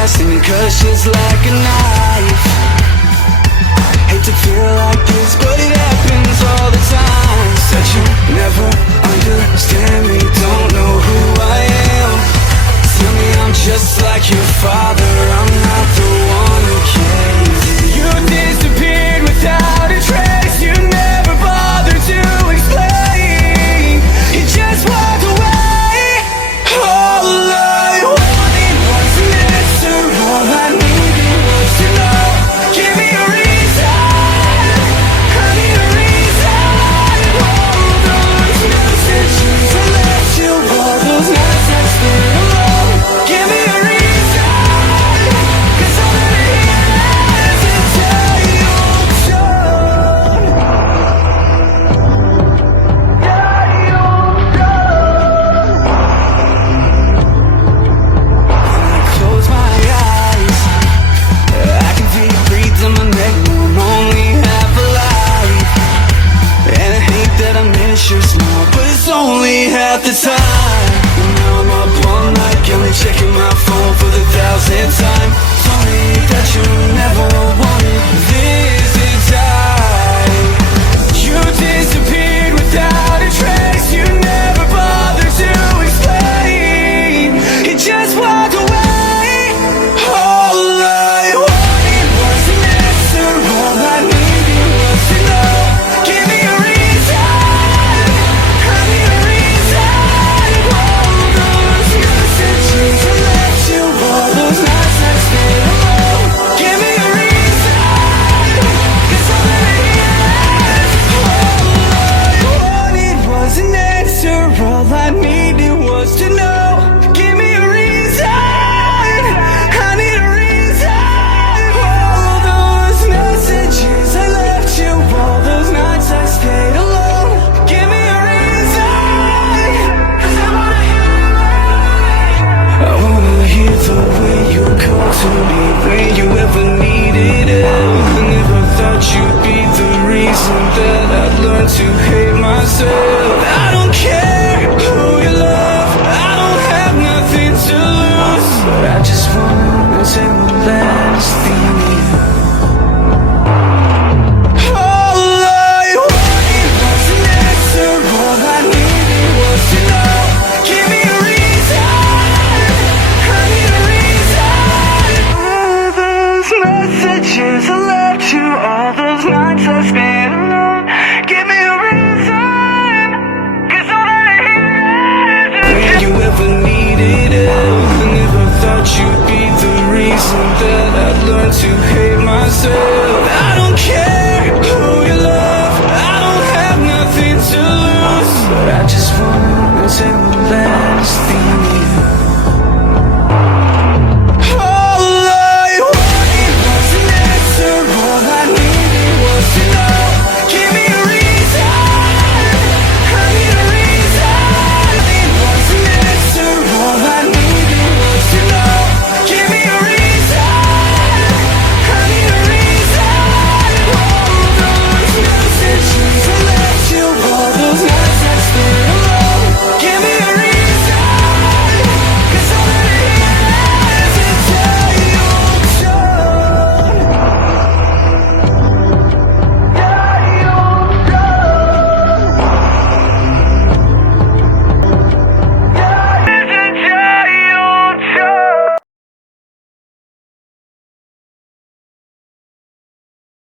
past and it cuts just like a knife. Hate to feel like this, but it happens all the time. Said you never understand me, don't know who I am. Tell me I'm just like your father, I'm not the one who caved. You disappeared without a trace, you never bothered to explain. You just walked away. All I wanted was an answer, all I needed was to know. Give me a reason, I need a reason. All those messages I left you, all those nights I stayed alone. Give me a reason, 'cause all that I hear is to tell you done. When I close my eyes, I can feel you breathe in my neck. I'm only half alive, and I hate that I miss your smile, but it's only half the time. And now I'm up all night, counting, checking my phone for the 1,000th time. Told me that you never wanted this to die. You disappeared without a trace, you never bothered to explain. You just walked away. All I wanted was an answer, all I needed was to know. Give me a reason, I need a reason. All those messages I left you, all those nights I stayed alone. Give me a reason, 'cause all that I hear is all I wanted was an answer, all I needed was to know. Give me a reason, I need a reason. All those messages I left you, all those nights I stayed alone. Give me a reason, 'cause I wanna hear it. I wanna hear the way you call to me when you ever needed it. I never thought you'd be the reason that I'd learn to hate myself.